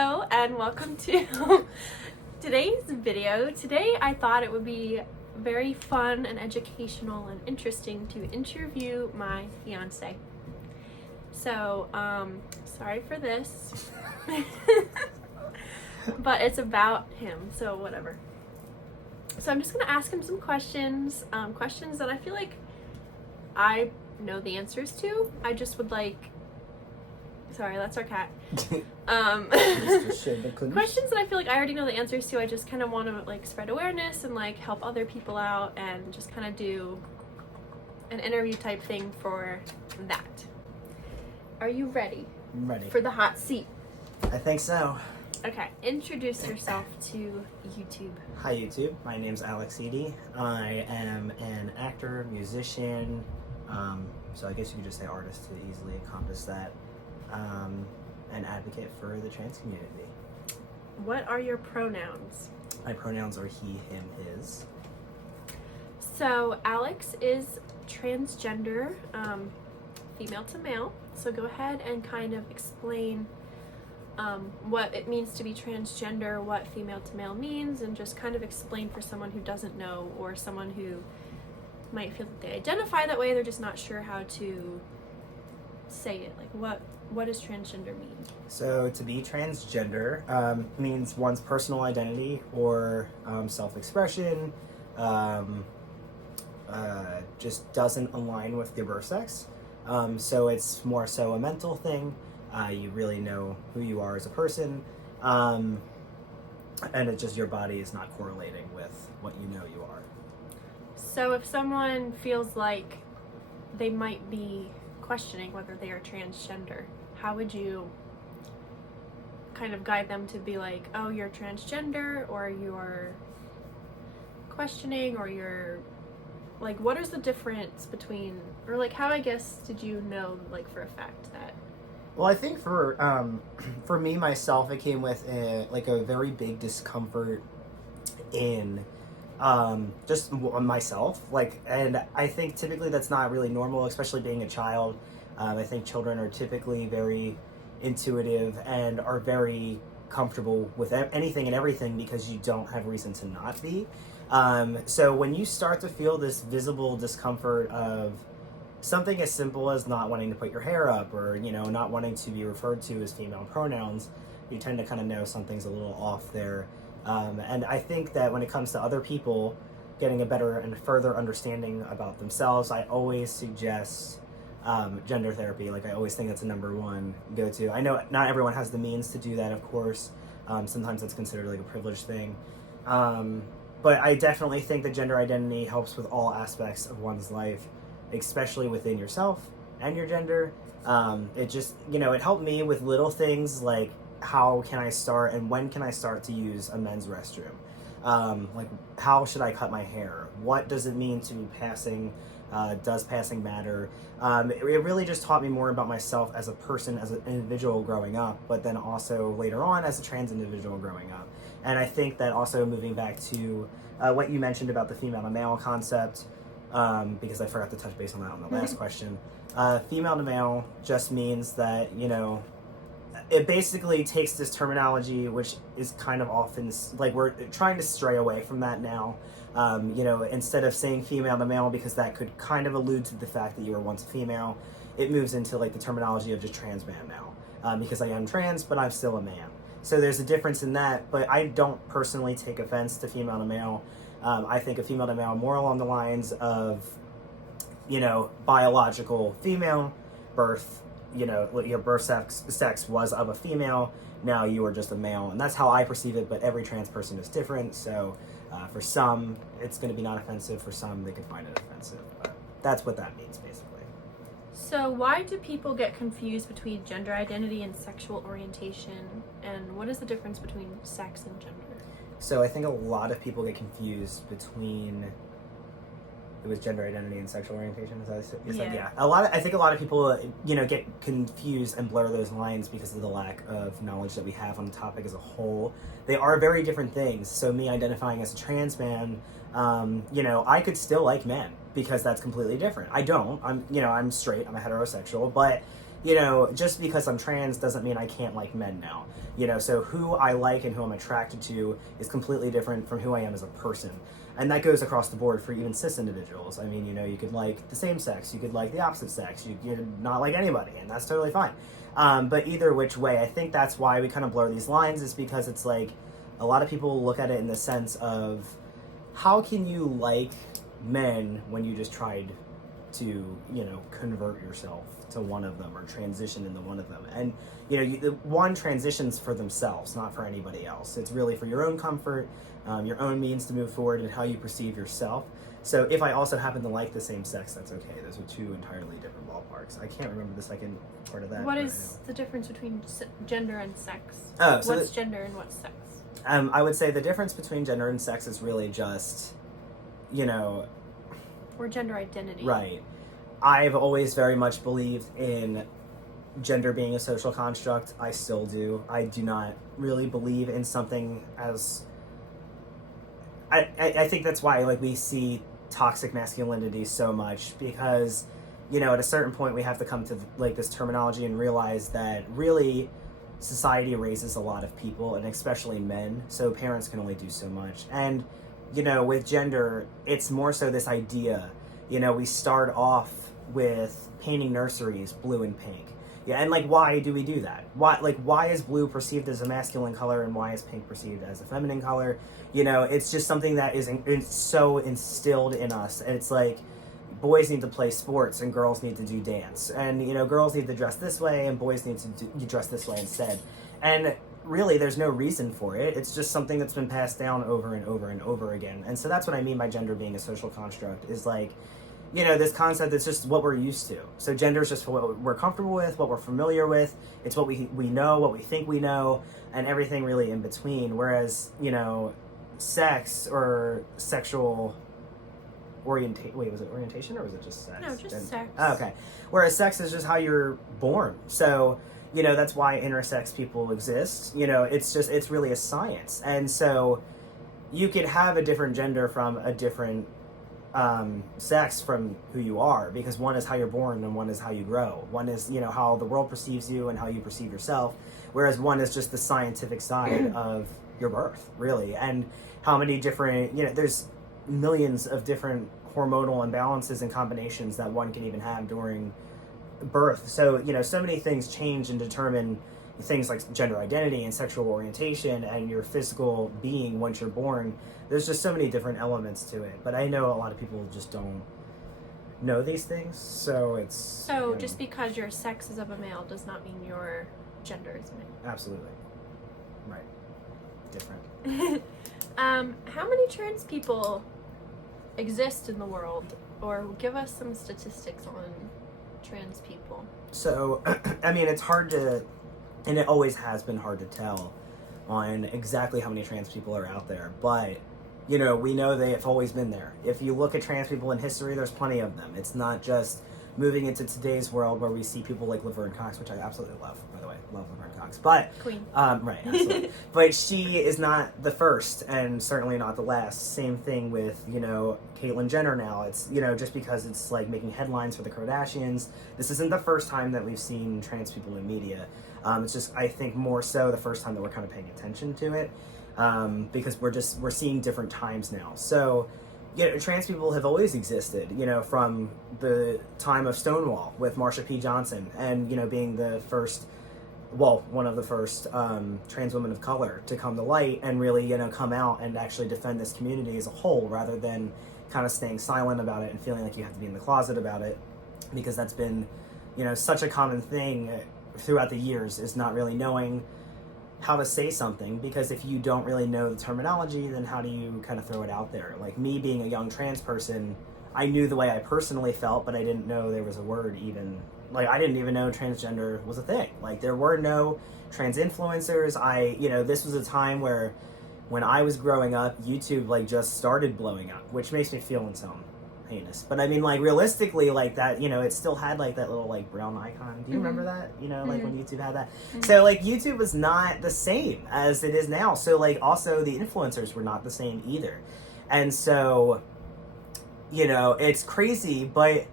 Hello and welcome to today's video. Today I thought it would be very fun and educational and interesting to interview my fiance. So, sorry for this, but it's about him, so whatever. So I'm just gonna ask him some questions, questions that I feel like I know the answers to. I just would like, sorry, that's our cat. Questions that I feel like I already know the answers to. I just kind of want to like spread awareness and like help other people out and just kind of do an interview type thing for that. Are you ready? I'm ready. For the hot seat? I think so. Okay, introduce yourself to YouTube. Hi YouTube, my name's Alex Edie. I am an actor, musician, so I guess you could just say artist to easily encompass that, an advocate for the trans community. What are your pronouns? My pronouns are he, him, his. So Alex is transgender, female to male. So go ahead and kind of explain what it means to be transgender, what female to male means, and just kind of explain for someone who doesn't know or someone who might feel that they identify that way, they're just not sure how to say it. Like what does transgender mean? So to be transgender means one's personal identity or self-expression just doesn't align with their birth sex. So it's more so a mental thing. You really know who you are as a person, and it's just your body is not correlating with what you know you are. So if someone feels like they might be questioning whether they are transgender, how would you kind of guide them to be like, oh, you're transgender, or you're questioning, or you're like, what is the difference between, or like how, I guess, did you know like for a fact that? Well, I think for me myself, it came with a very big discomfort in just myself, and I think typically that's not really normal, especially being a child. I think children are typically very intuitive and are very comfortable with anything and everything because you don't have reason to not be. So when you start to feel this visible discomfort of something as simple as not wanting to put your hair up, or not wanting to be referred to as female pronouns, you tend to kind of know something's a little off there. And I think that when it comes to other people getting a better and further understanding about themselves, I always suggest gender therapy. Like, I always think that's a number one go-to. I know not everyone has the means to do that, of course. Sometimes that's considered like a privileged thing. But I definitely think that gender identity helps with all aspects of one's life, especially within yourself and your gender. It just, it helped me with little things like how can I start and when can I start to use a men's restroom? Like, how should I cut my hair? What does it mean to be passing? Does passing matter? It really just taught me more about myself as a person, as an individual growing up, but then also later on as a trans individual growing up. And I think that also moving back to what you mentioned about the female to male concept, because I forgot to touch base on that on the last question. Female to male just means that, it basically takes this terminology, which is kind of often, like, we're trying to stray away from that now. Instead of saying female to male, because that could kind of allude to the fact that you were once a female, it moves into like the terminology of just trans man now, because I am trans, but I'm still a man. So there's a difference in that, but I don't personally take offense to female to male. I think a female to male more along the lines of, biological female birth, your birth sex was of a female, now you are just a male, and that's how I perceive it, but every trans person is different, so for some, it's going to be not offensive, for some, they could find it offensive, but that's what that means, basically. So why do people get confused between gender identity and sexual orientation, and what is the difference between sex and gender? So I think a lot of people get confused between, it was gender identity and sexual orientation, is that you said? Yeah. I think a lot of people, get confused and blur those lines because of the lack of knowledge that we have on the topic as a whole. They are very different things. So me identifying as a trans man, I could still like men because that's completely different. I don't. I'm straight. I'm a heterosexual, but you know, just because I'm trans doesn't mean I can't like men now. You know, so who I like and who I'm attracted to is completely different from who I am as a person. And that goes across the board for even cis individuals. I mean, you know, you could like the same sex, you could like the opposite sex, you could not like anybody, and that's totally fine. But either which way, I think that's why we kind of blur these lines, is because it's like a lot of people look at it in the sense of, how can you like men when you just tried to, you know, convert yourself to one of them or transition into one of them? And, you know, the one transitions for themselves, not for anybody else. It's really for your own comfort, your own means to move forward, and how you perceive yourself. So if I also happen to like the same sex, that's okay. Those are two entirely different ballparks. I can't remember the second part of that. What is the difference between gender and sex? Oh, so what's gender and what's sex? I would say the difference between gender and sex is really just, you know... Or gender identity. Right. I've always very much believed in gender being a social construct. I still do. I do not really believe in something as... I think that's why, like, we see toxic masculinity so much, because, you know, at a certain point we have to come to, like, this terminology and realize that really society raises a lot of people, and especially men, so parents can only do so much. And, you know, with gender, it's more so this idea, you know, we start off with painting nurseries blue and pink. Yeah, and, like, why do we do that? Why is blue perceived as a masculine color, and why is pink perceived as a feminine color? You know, it's just something that is it's so instilled in us. And it's like, boys need to play sports and girls need to do dance. And, you know, girls need to dress this way and boys need to dress this way instead. And really, there's no reason for it. It's just something that's been passed down over and over and over again. And so that's what I mean by gender being a social construct, is like, you know, this concept that's just what we're used to. So gender is just what we're comfortable with, what we're familiar with. It's what we know, what we think we know, and everything really in between. Whereas, you know, sex or sexual orientation... Wait, was it orientation or was it just sex? No, just sex. Oh, okay. Whereas sex is just how you're born. So, you know, that's why intersex people exist. You know, it's really a science. And so you could have a different gender from a different sex from who you are, because one is how you're born and one is how you grow. One is, you know, how the world perceives you and how you perceive yourself, whereas one is just the scientific side of your birth, really. And how many different, you know, there's millions of different hormonal imbalances and combinations that one can even have during birth. So, you know, so many things change and determine things like gender identity and sexual orientation and your physical being once you're born. There's just so many different elements to it. But I know a lot of people just don't know these things, so it's... So, you know, just because your sex is of a male does not mean your gender is male. absolutely. Right. Different. How many trans people exist in the world? Or give us some statistics on trans people. So, I mean, it's hard to... And it always has been hard to tell on exactly how many trans people are out there. But, you know, we know they have always been there. If you look at trans people in history, there's plenty of them. It's not just moving into today's world where we see people like Laverne Cox, which I absolutely love, by the way. Love Laverne Cox. But, Queen. Right, absolutely. But she is not the first and certainly not the last. Same thing with, you know, Caitlyn Jenner now. It's, you know, just because it's like making headlines for the Kardashians, this isn't the first time that we've seen trans people in media. It's just, I think, more so the first time that we're kind of paying attention to it, because we're seeing different times now. So, you know, trans people have always existed, you know, from the time of Stonewall with Marsha P. Johnson and, you know, being the first, well, one of the first trans women of color to come to light and really, you know, come out and actually defend this community as a whole, rather than kind of staying silent about it and feeling like you have to be in the closet about it, because that's been, you know, such a common thing throughout the years, is not really knowing how to say something, because if you don't really know the terminology, then how do you kind of throw it out there? Like me being a young trans person, I knew the way I personally felt, but I didn't know there was a word even. Like, I didn't even know transgender was a thing. Like, there were no trans influencers. You know, this was a time where when I was growing up, YouTube, like, just started blowing up, which makes me feel in some heinous. But I mean, like, realistically, like, that, you know, it still had like that little like brown icon. Do you remember that? You know, like when YouTube had that. So like YouTube was not the same as it is now. So like also the influencers were not the same either. And so, you know, it's crazy, but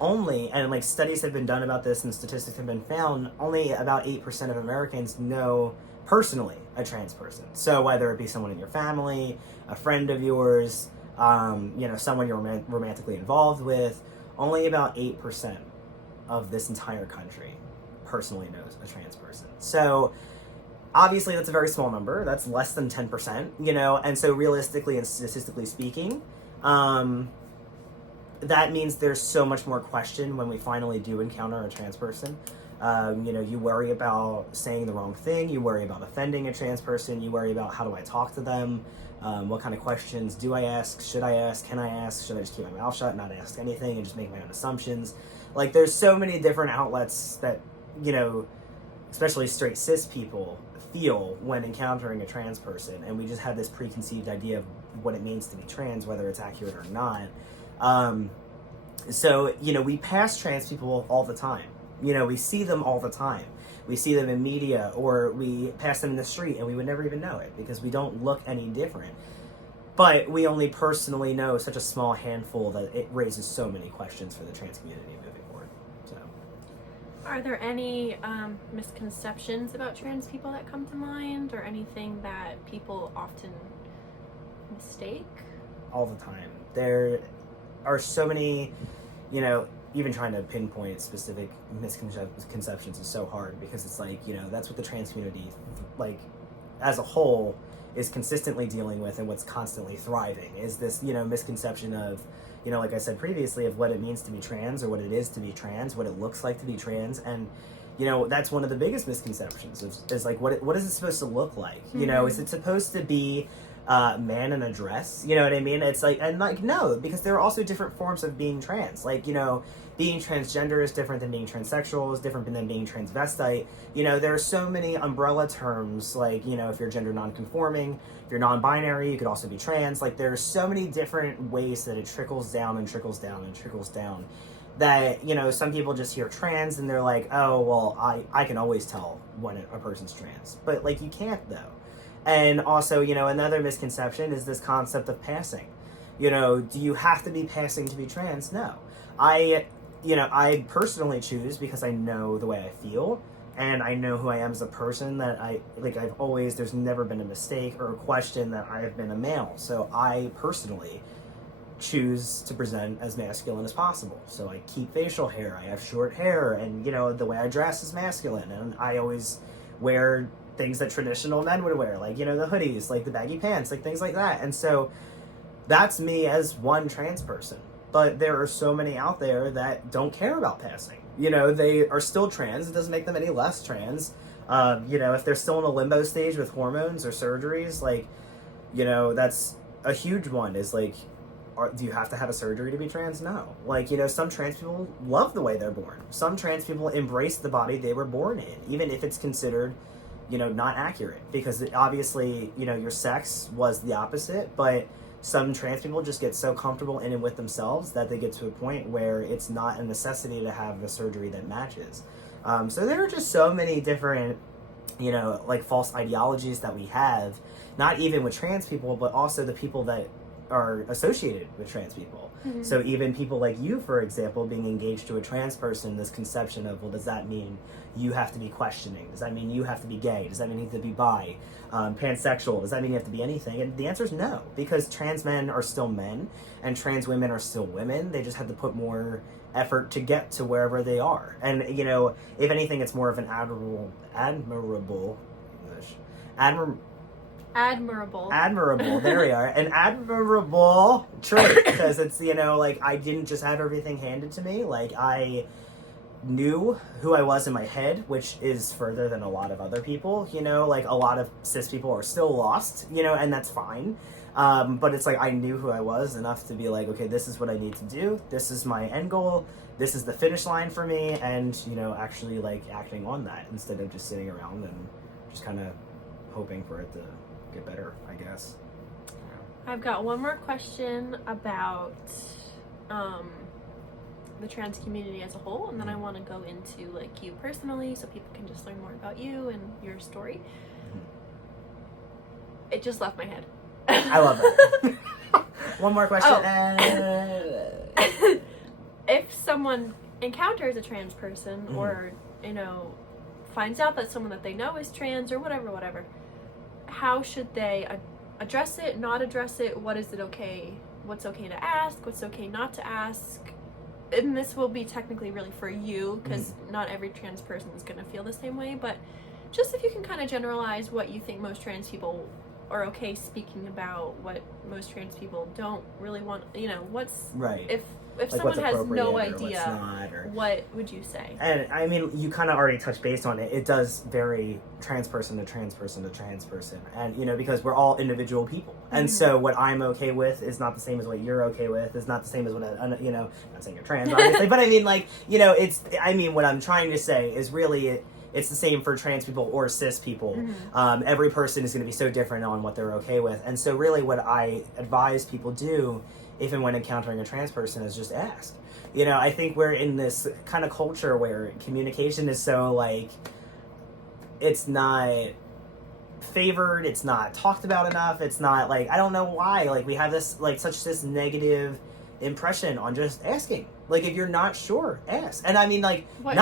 only, and like studies have been done about this and statistics have been found, only about 8% of Americans know personally a trans person. So whether it be someone in your family, a friend of yours, someone you're romantically involved with, only about 8% of this entire country personally knows a trans person. So obviously that's a very small number. That's less than 10%, and so realistically and statistically speaking, that means there's so much more question when we finally do encounter a trans person. You worry about saying the wrong thing, you worry about offending a trans person, you worry about how do I talk to them, what kind of questions do I ask, should I ask, can I ask, should I just keep my mouth shut, not ask anything, and just make my own assumptions. Like, there's so many different outlets that, especially straight cis people feel when encountering a trans person, and we just have this preconceived idea of what it means to be trans, whether it's accurate or not. We pass trans people all the time. We see them all the time. We see them in media, or we pass them in the street and we would never even know it because we don't look any different. But we only personally know such a small handful that it raises so many questions for the trans community moving forward. So, are there any misconceptions about trans people that come to mind, or anything that people often mistake? All the time. There are so many, even trying to pinpoint specific misconceptions is so hard because it's like, that's what the trans community, like, as a whole, is consistently dealing with, and what's constantly thriving is this, misconception of, like I said previously, of what it means to be trans, or what it is to be trans, what it looks like to be trans. And, that's one of the biggest misconceptions is like, what is it supposed to look like? Mm-hmm. Is it supposed to be man in a dress? You know what I mean? It's like, and like, no, because there are also different forms of being trans. Like, being transgender is different than being transsexual, is different than being transvestite. There are so many umbrella terms, like, if you're gender non-conforming, if you're non-binary, you could also be trans. Like, there are so many different ways that it trickles down and trickles down and trickles down that, some people just hear trans and they're like, oh, well, I can always tell when a person's trans. But, like, you can't, though. And also, another misconception is this concept of passing. Do you have to be passing to be trans? No. I personally choose because I know the way I feel, and I know who I am as a person, that there's never been a mistake or a question that I have been a male. So I personally choose to present as masculine as possible. So I keep facial hair, I have short hair, and, the way I dress is masculine, and I always wear things that traditional men would wear, like, the hoodies, like the baggy pants, like things like that. And so that's me as one trans person. But there are so many out there that don't care about passing. They are still trans. It doesn't make them any less trans. If they're still in a limbo stage with hormones or surgeries, like, that's a huge one, is like, do you have to have a surgery to be trans? No. Like, some trans people love the way they're born. Some trans people embrace the body they were born in, even if it's considered, not accurate. Because obviously, your sex was the opposite, but some trans people just get so comfortable in and with themselves that they get to a point where it's not a necessity to have a surgery that matches. So there are just so many different, false ideologies that we have, not even with trans people, but also the people that are associated with trans people. Mm-hmm. So even people like you, for example, being engaged to a trans person, this conception of, well, does that mean you have to be questioning? Does that mean you have to be gay? Does that mean you have to be bi? Pansexual? Does that mean you have to be anything? And the answer is no, because trans men are still men and trans women are still women. They just have to put more effort to get to wherever they are. And, if anything, it's more of an admirable there we are, an admirable trait, because it's, I didn't just have everything handed to me. Like, I knew who I was in my head, which is further than a lot of other people. A lot of cis people are still lost, and that's fine. But it's like, I knew who I was enough to be like, okay, this is what I need to do, this is my end goal, this is the finish line for me, and actually acting on that instead of just sitting around and just kind of hoping for it to get better, I guess. I've got one more question about the trans community as a whole, and then I want to go into you personally, so people can just learn more about you and your story. Mm-hmm. It just left my head. I love it. One more question. if someone encounters a trans person or, you know, finds out that someone that they know is trans or whatever, how should they address it, not address it? What is it okay? What's okay to ask? What's okay not to ask? And this will be technically really for you, because not every trans person is going to feel the same way, but just if you can kind of generalize what you think most trans people are okay speaking about, what most trans people don't really want, you know, what's right. If like someone has no idea, not, what would you say? And I mean, you kind of already touched base on it. It does vary trans person to trans person to trans person. And, you know, because we're all individual people. And so what I'm okay with is not the same as what you're okay with, is not the same as what, you know, I'm not saying you're trans, obviously, but I mean, like, you know, what I'm trying to say is really it's the same for trans people or cis people. Every person is going to be so different on what they're okay with. And so really what I advise people do if and when encountering a trans person is just ask. You know, I think we're in this kind of culture where communication is so, like, it's not favored, it's not talked about enough, it's not, like, I don't know why, like, we have this, like, such this negative impression on just asking. Like, if you're not sure, ask. And I mean, like, what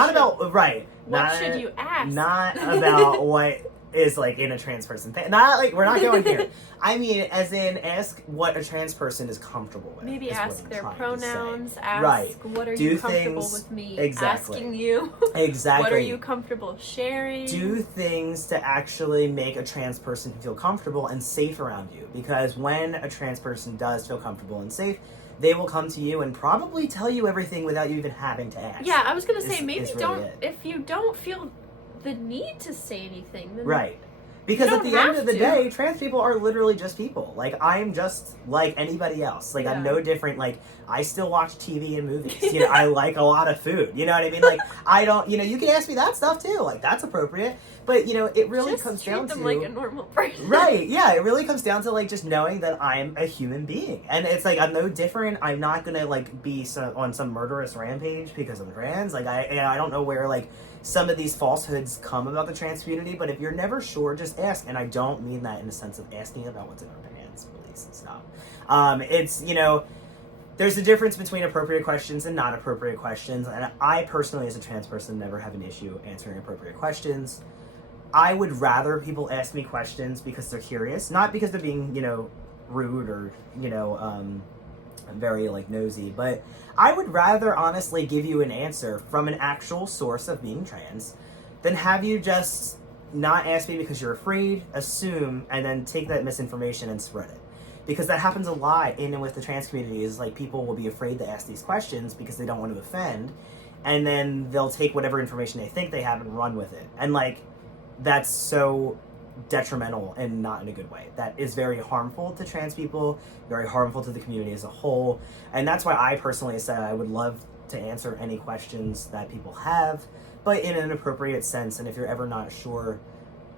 should you ask? Not about what is, like, in a trans person. Not, like, we're not going here. I mean, as in, ask what a trans person is comfortable with. Maybe ask their pronouns, ask what are you comfortable with me asking you. Exactly. What are you comfortable sharing? Do things to actually make a trans person feel comfortable and safe around you. Because when a trans person does feel comfortable and safe, they will come to you and probably tell you everything without you even having to ask. Yeah, I was going to say, maybe really don't, if you don't feel the need to say anything, then right. Because at the end of the day, trans people are literally just people. Like, I'm just like anybody else. Like, I'm no different. Like, I still watch TV and movies. You know, I like a lot of food. You know what I mean? Like, I don't, you know, you can ask me that stuff too. Like, that's appropriate. But, you know, it really just comes treat down them to like a normal person. Right, yeah, it really comes down to, like, just knowing that I'm a human being. And it's like, I'm no different. I'm not gonna, like, be on some murderous rampage because I'm trans. Like, I don't know where, like, some of these falsehoods come about the trans community, but if you're never sure, just ask. And I don't mean that in the sense of asking about what's in our pants, please stop. It's, you know, there's a difference between appropriate questions and not appropriate questions, and I personally, as a trans person, never have an issue answering appropriate questions. I would rather people ask me questions because they're curious, not because they're being, you know, rude or, you know, very, like, nosy, but I would rather honestly give you an answer from an actual source of being trans than have you just not ask me because you're afraid, assume, and then take that misinformation and spread it. Because that happens a lot in and with the trans community, is like people will be afraid to ask these questions because they don't want to offend, and then they'll take whatever information they think they have and run with it. And, like, that's so detrimental and not in a good way. That is very harmful to trans people, very harmful to the community as a whole. And that's why I personally said I would love to answer any questions that people have, but in an appropriate sense. And if you're ever not sure,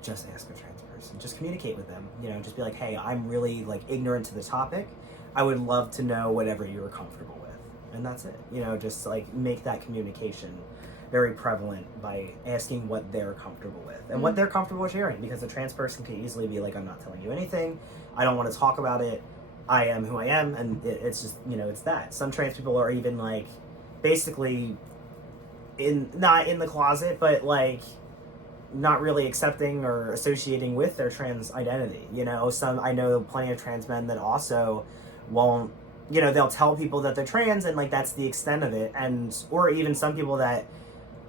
just ask a trans person. Just communicate with them. You know, just be like, hey, I'm really, like, ignorant to the topic. I would love to know whatever you're comfortable with. And that's it. You know, just, like, make that communication very prevalent by asking what they're comfortable with and what they're comfortable sharing, because a trans person can easily be like, I'm not telling you anything, I don't want to talk about it, I am who I am, and it's just, you know, it's that. Some trans people are even, like, basically not in the closet, but, like, not really accepting or associating with their trans identity. You know, I know plenty of trans men that also won't, you know, they'll tell people that they're trans and, like, that's the extent of it, or even some people that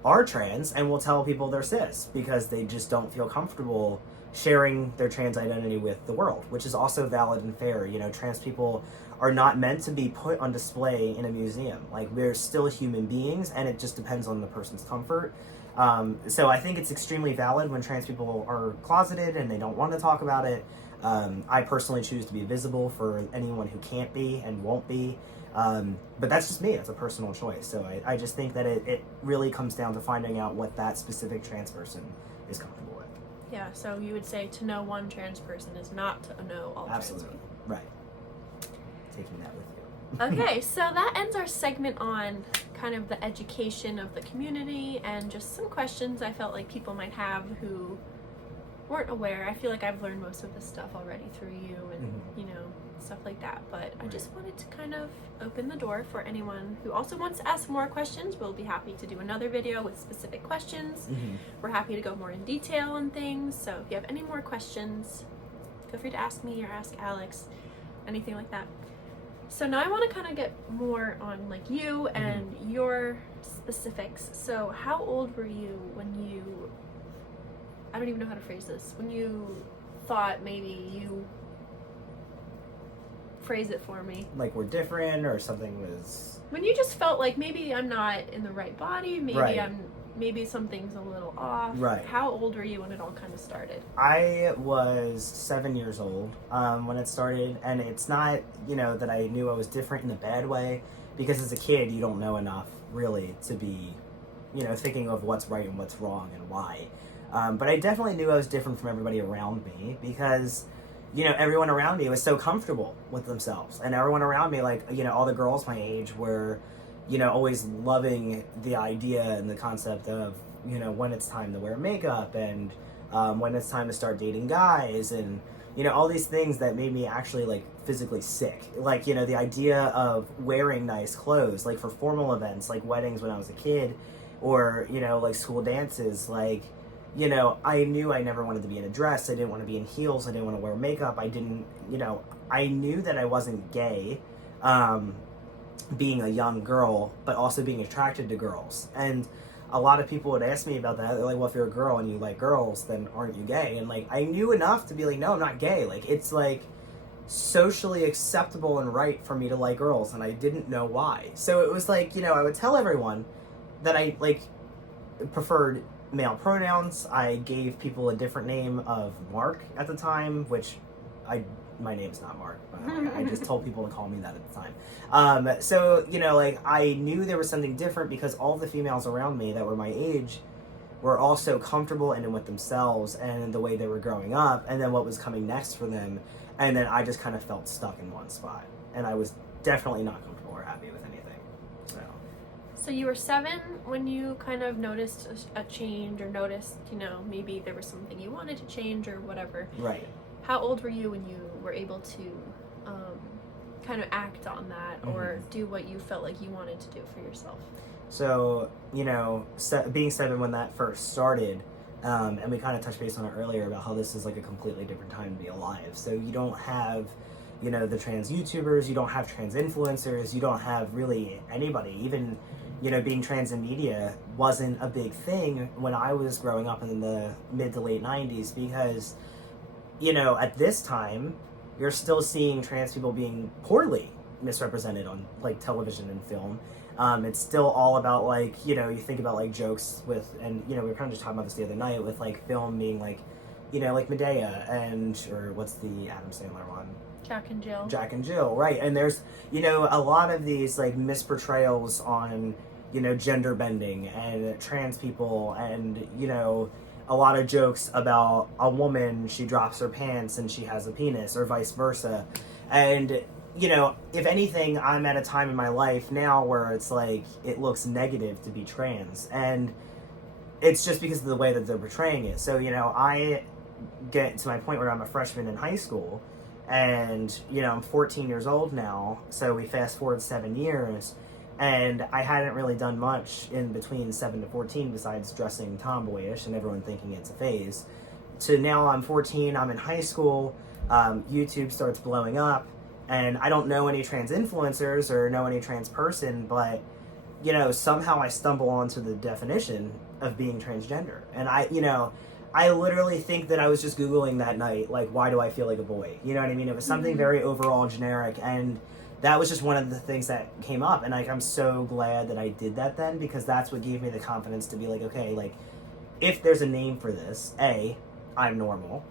are trans and will tell people they're cis because they just don't feel comfortable sharing their trans identity with the world, which is also valid and fair. You know, trans people are not meant to be put on display in a museum. Like, we're still human beings, and it just depends on the person's comfort. So I think it's extremely valid when trans people are closeted and they don't want to talk about it. I personally choose to be visible for anyone who can't be and won't be. But that's just me. It's a personal choice. So I just think that it really comes down to finding out what that specific trans person is comfortable with. Yeah, so you would say to know one trans person is not to know all Absolutely. trans people. Right. Taking that with you. Okay, so that ends our segment on kind of the education of the community and just some questions I felt like people might have who weren't aware. I feel like I've learned most of this stuff already through you and Mm-hmm. you know, stuff like that. But I Right. just wanted to kind of open the door for anyone who also wants to ask more questions. We'll be happy to do another video with specific questions. Mm-hmm. We're happy to go more in detail on things. So if you have any more questions, feel free to ask me or ask Alex, anything like that. So now I want to kind of get more on like you and your specifics. So how old were you when you, I don't even know how to phrase this, when you thought maybe you, phrase it for me, Like we're different or something was... when you just felt like maybe I'm not in the right body, maybe Right. maybe something's a little off. Right. How old were you when it all kind of started? I was 7 years old when it started, and it's not, you know, that I knew I was different in a bad way, because as a kid you don't know enough really to be, you know, thinking of what's right and what's wrong and why. But I definitely knew I was different from everybody around me, because, you know, everyone around me was so comfortable with themselves, and everyone around me, like, you know, all the girls my age were, you know, always loving the idea and the concept of, you know, when it's time to wear makeup and when it's time to start dating guys and, you know, all these things that made me actually, like, physically sick. Like, you know, the idea of wearing nice clothes, like, for formal events, like weddings when I was a kid, or, you know, like, school dances, like, you know, I knew I never wanted to be in a dress. I didn't want to be in heels. I didn't want to wear makeup. I didn't, you know, I knew that I wasn't gay. Being a young girl, but also being attracted to girls. And a lot of people would ask me about that. They're like, well, if you're a girl and you like girls, then aren't you gay? And like, I knew enough to be like, no, I'm not gay. Like, it's like socially acceptable and right for me to like girls, and I didn't know why. So it was like, you know, I would tell everyone that I like preferred male pronouns. I gave people a different name of Mark at the time, which my name's not Mark, but I just told people to call me that at the time. So, you know, like, I knew there was something different because all the females around me that were my age were also comfortable and in with themselves and the way they were growing up, and then what was coming next for them. And then I just kind of felt stuck in one spot, and I was definitely not comfortable or happy with anything. So you were 7 when you kind of noticed a change, or noticed, you know, maybe there was something you wanted to change or whatever. Right. How old were you when you were able to kind of act on that or do what you felt like you wanted to do for yourself? So, you know, being 7 when that first started, and we kind of touched base on it earlier about how this is like a completely different time to be alive. So you don't have, you know, the trans YouTubers, you don't have trans influencers, you don't have really anybody. Even, you know, being trans in media wasn't a big thing when I was growing up in the mid to late 90s, because, you know, at this time, you're still seeing trans people being poorly misrepresented on, like, television and film. It's still all about, like, you know, you think about, like, jokes with, and, you know, we were kind of just talking about this the other night with, like, film being, like, you know, like Medea and, or what's the Adam Sandler one? Jack and Jill. Jack and Jill, right. And there's, you know, a lot of these, like, misportrayals on, you know, gender bending and trans people, and, you know, a lot of jokes about a woman, she drops her pants and she has a penis, or vice versa. And, you know, if anything, I'm at a time in my life now where it's like, it looks negative to be trans. And it's just because of the way that they're portraying it. So, you know, I get to my point where I'm a freshman in high school, and, you know, I'm 14 years old now, so we fast forward 7 years, and I hadn't really done much in between 7 to 14 besides dressing tomboyish and everyone thinking it's a phase. So now I'm 14, I'm in high school, YouTube starts blowing up, and I don't know any trans influencers or know any trans person, but, you know, somehow I stumble onto the definition of being transgender. And I literally think that I was just Googling that night, like, why do I feel like a boy? You know what I mean? It was something very overall generic, and that was just one of the things that came up. And, like, I'm so glad that I did that then, because that's what gave me the confidence to be like, okay, like, if there's a name for this, A, I'm normal.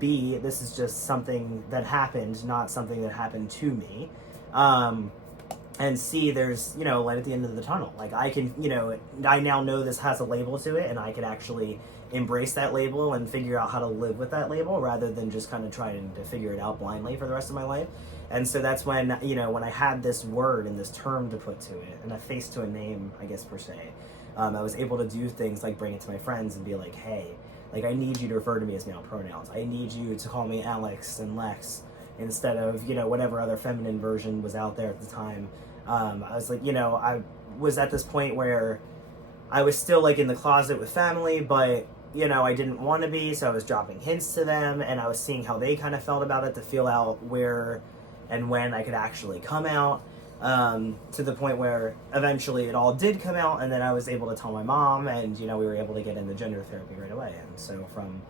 B, this is just something that happened, not something that happened to me. And C, there's, you know, light at the end of the tunnel. Like, I can, you know, I now know this has a label to it, and I can actually embrace that label and figure out how to live with that label, rather than just kind of trying to figure it out blindly for the rest of my life. And so that's when, you know, when I had this word and this term to put to it, and a face to a name, I guess, per se, I was able to do things like bring it to my friends and be like, hey, Like, I need you to refer to me as male pronouns. I need you to call me Alex and Lex instead of, whatever other feminine version was out there at the time. I was like, I was at this point where I was still, like, in the closet with family, but, I didn't want to be, so I was dropping hints to them, and I was seeing how they kind of felt about it to feel out where and when I could actually come out, to the point where eventually it all did come out, and then I was able to tell my mom, and, we were able to get into gender therapy right away. And so from,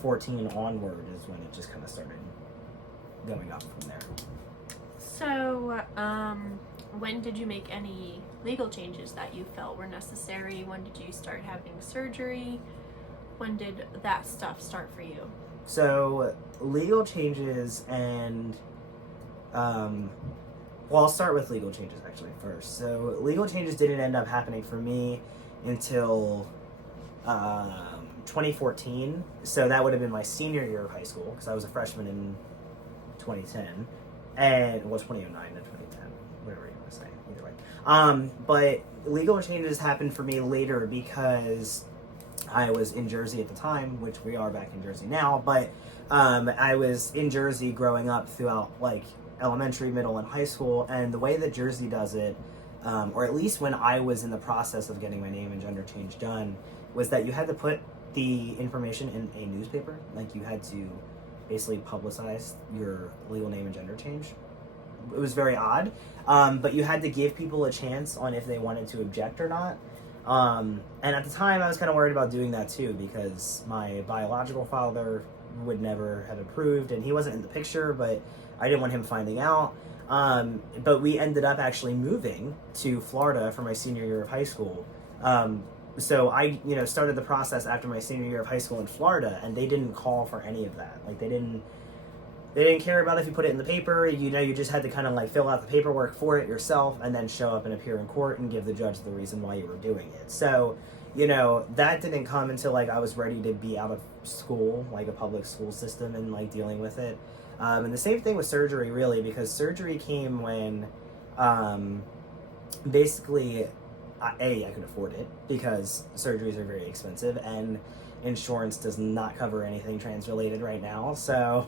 14 onward is when it just kind of started going up from there. So, when did you make any legal changes that you felt were necessary? When did you start having surgery? When did that stuff start for you? So, legal changes and, well, I'll start with legal changes actually first. So, legal changes didn't end up happening for me until 2014. So, that would have been my senior year of high school, because I was a freshman in 2010. And, well, 2009 to 2010, whatever you want to say, either way. But legal changes happened for me later because I was in Jersey at the time, which we are back in Jersey now, but I was in Jersey growing up throughout, like, elementary, middle, and high school, and the way that Jersey does it, or at least when I was in the process of getting my name and gender change done, was that you had to put the information in a newspaper. Like, you had to basically publicize your legal name and gender change. It was very odd, but you had to give people a chance on if they wanted to object or not. And at the time, I was kind of worried about doing that too, because my biological father would never have approved, and he wasn't in the picture, but I didn't want him finding out. But we ended up actually moving to Florida for my senior year of high school. So I, started the process after my senior year of high school in Florida, and they didn't call for any of that. Like, they didn't care about if you put it in the paper. You just had to kind of, like, fill out the paperwork for it yourself and then show up and appear in court and give the judge the reason why you were doing it. So, that didn't come until, like, I was ready to be out of school, like a public school system, and, like, dealing with it. And the same thing with surgery, really, because surgery came when, basically, I could afford it, because surgeries are very expensive, and insurance does not cover anything trans-related right now, so...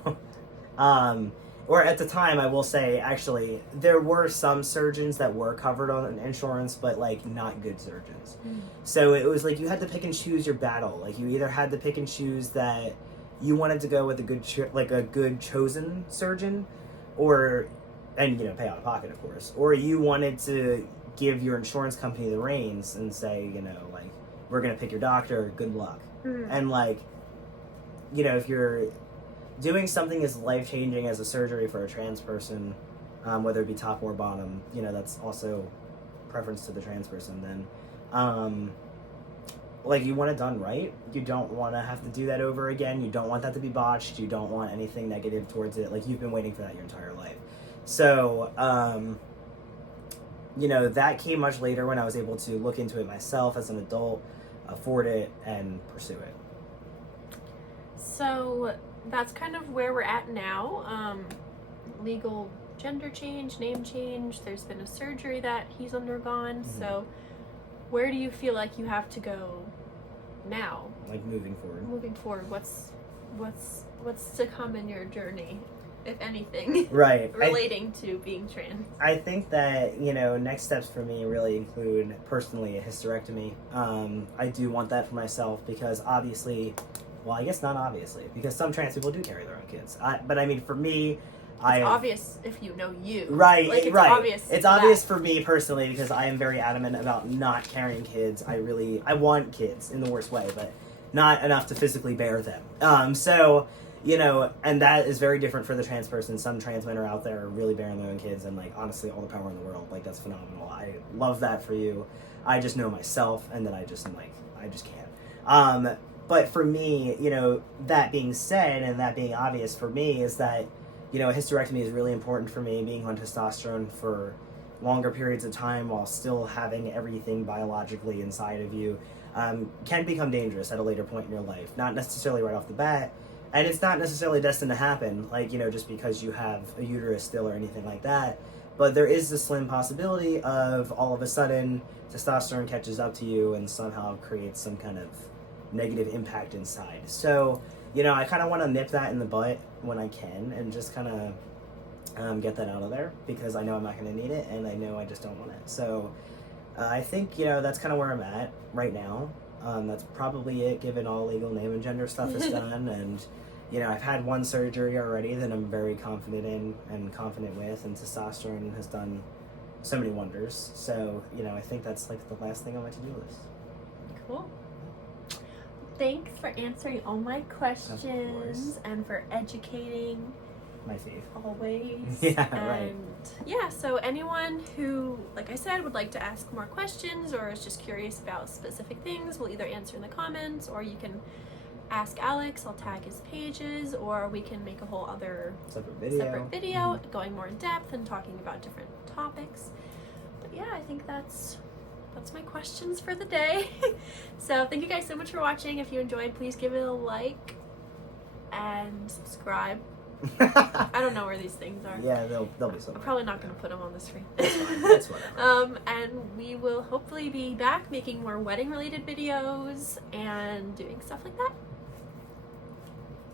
or at the time, I will say, actually, there were some surgeons that were covered on insurance, but, like, not good surgeons. So it was like you had to pick and choose your battle. Like, you either had to pick and choose that you wanted to go with a good chosen surgeon, and pay out of pocket, of course, or you wanted to give your insurance company the reins and say, like, we're gonna pick your doctor, good luck. And, like, if you're doing something as life-changing as a surgery for a trans person, whether it be top or bottom, that's also preference to the trans person, then, like, you want it done right. You don't want to have to do that over again. You don't want that to be botched. You don't want anything negative towards it. Like, you've been waiting for that your entire life. So, that came much later, when I was able to look into it myself as an adult, afford it, and pursue it. So that's kind of where we're at now. Legal gender change, name change. There's been a surgery that he's undergone. Mm-hmm. So where do you feel like you have to go now? Like, moving forward. Moving forward, what's to come in your journey, if anything? Right. relating to being trans. I think that, next steps for me really include, personally, a hysterectomy. I do want that for myself, because obviously, well, I guess not obviously, because some trans people do carry their own kids. But I mean, for me, it's obvious if you know you. Right, like, it's right. Obvious it's obvious for me personally, because I am very adamant about not carrying kids. I want kids in the worst way, but not enough to physically bear them. So, and that is very different for the trans person. Some trans men are out there really bearing their own kids, and, like, honestly, all the power in the world. Like, that's phenomenal. I love that for you. I just know myself, and that I just can't. But for me, that being said, and that being obvious for me, is that, a hysterectomy is really important for me. Being on testosterone for longer periods of time while still having everything biologically inside of you can become dangerous at a later point in your life. Not necessarily right off the bat, and it's not necessarily destined to happen, like, just because you have a uterus still or anything like that. But there is the slim possibility of all of a sudden testosterone catches up to you and somehow creates some kind of negative impact inside. So, you know, I kind of want to nip that in the butt when I can and just kind of get that out of there, because I know I'm not going to need it, and I know I just don't want it. So I think, you know, that's kind of where I'm at right now. That's probably it, given all legal name and gender stuff is done. And, you know, I've had one surgery already that I'm very confident in and confident with, and testosterone has done so many wonders. So, you know, I think that's like the last thing I want to do with this. Cool. Thanks for answering all my questions and for educating. My fave. Always. Yeah, and right. yeah, so anyone who, like I said, would like to ask more questions or is just curious about specific things, we'll either answer in the comments, or you can ask Alex. I'll tag his pages, or we can make a whole other Separate video. going more in depth and talking about different topics. But yeah, I think that's my questions for the day. So thank you guys so much for watching. If you enjoyed, please give it a like and subscribe. I don't know where these things are. Yeah, they'll be somewhere. I'm probably not going to put them on the screen. That's fine. That's whatever. And we will hopefully be back making more wedding related videos and doing stuff like that.